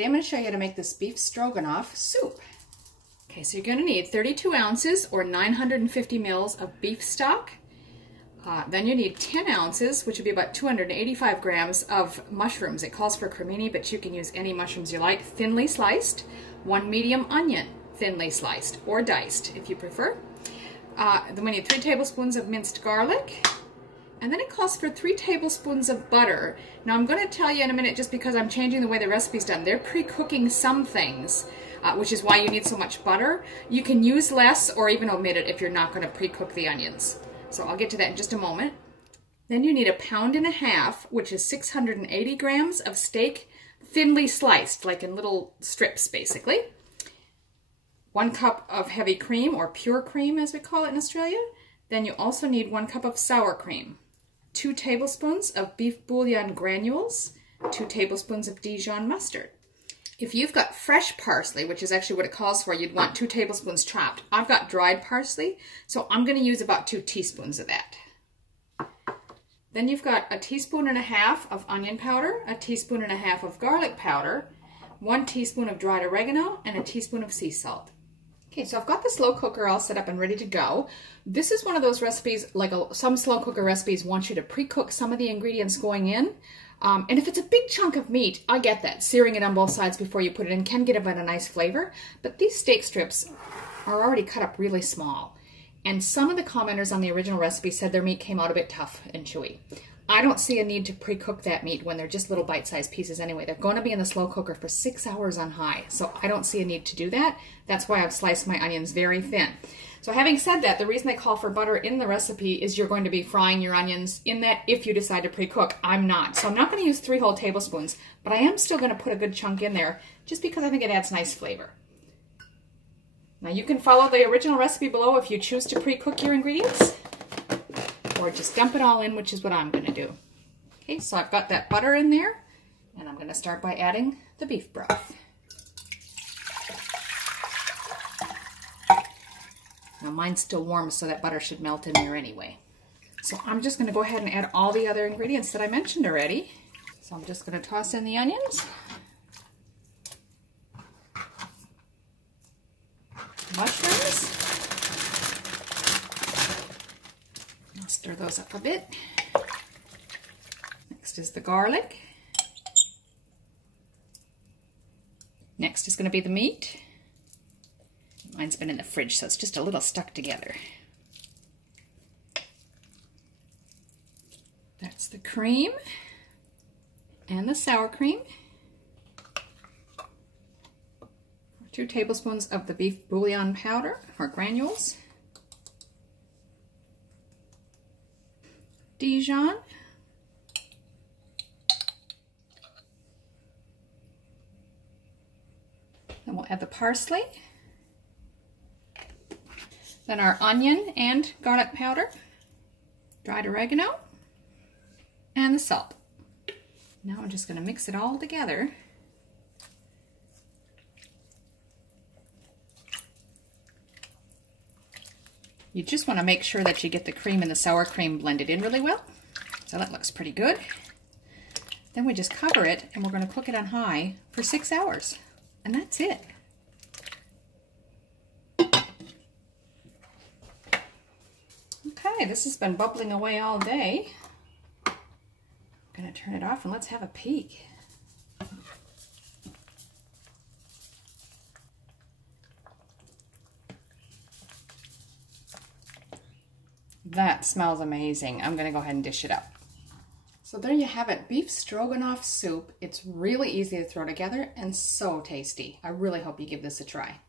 Today I'm going to show you how to make this beef stroganoff soup. Okay, so you're going to need 32 ounces or 950 mils of beef stock. Then you need 10 ounces, which would be about 285 grams of mushrooms. It calls for Cremini, but you can use any mushrooms you like, thinly sliced. 1 medium onion, thinly sliced, or diced if you prefer. Then we need 3 tablespoons of minced garlic. And then it calls for 3 tablespoons of butter. Now I'm going to tell you in a minute, just because I'm changing the way the recipe's done. They're pre-cooking some things, which is why you need so much butter. You can use less or even omit it if you're not going to pre-cook the onions. So I'll get to that in just a moment. Then you need 1.5 pounds, which is 680 grams of steak, thinly sliced, like in little strips basically. 1 cup of heavy cream, or pure cream as we call it in Australia. Then you also need 1 cup of sour cream. 2 tablespoons of beef bouillon granules, 2 tablespoons of Dijon mustard. If you've got fresh parsley, which is actually what it calls for, you'd want 2 tablespoons chopped. I've got dried parsley, so I'm going to use about 2 teaspoons of that. Then you've got 1.5 teaspoons of onion powder, 1.5 teaspoons of garlic powder, 1 teaspoon of dried oregano, and 1 teaspoon of sea salt. Okay, so I've got the slow cooker all set up and ready to go. This is one of those recipes, like some slow cooker recipes want you to pre-cook some of the ingredients going in. And if it's a big chunk of meat, I get that. Searing it on both sides before you put it in can give it a nice flavor. But these steak strips are already cut up really small. And some of the commenters on the original recipe said their meat came out a bit tough and chewy. I don't see a need to pre-cook that meat when they're just little bite-sized pieces anyway. They're going to be in the slow cooker for 6 hours on high, so I don't see a need to do that. That's why I've sliced my onions very thin. So having said that, the reason they call for butter in the recipe is you're going to be frying your onions in that if you decide to pre-cook. I'm not. So I'm not going to use 3 whole tablespoons, but I am still going to put a good chunk in there just because I think it adds nice flavor. Now you can follow the original recipe below if you choose to pre-cook your ingredients, or just dump it all in, which is what I'm going to do. Okay, so I've got that butter in there, and I'm going to start by adding the beef broth. Now mine's still warm, so that butter should melt in there anyway. So I'm just going to go ahead and add all the other ingredients that I mentioned already. So I'm just going to toss in the onions, mushrooms. I'll stir those up a bit. Next is the garlic. Next is going to be the meat. Mine's been in the fridge, so it's just a little stuck together. That's the cream and the sour cream. 2 tablespoons of the beef bouillon powder, or granules. Dijon. Then we'll add the parsley. Then our onion and garlic powder, dried oregano, and the salt. Now I'm just going to mix it all together. You just want to make sure that you get the cream and the sour cream blended in really well. So that looks pretty good. Then we just cover it, and we're going to cook it on high for 6 hours. And that's it. Okay, this has been bubbling away all day. I'm going to turn it off and let's have a peek. That smells amazing. I'm going to go ahead and dish it up. So there you have it, beef stroganoff soup. It's really easy to throw together and so tasty. I really hope you give this a try.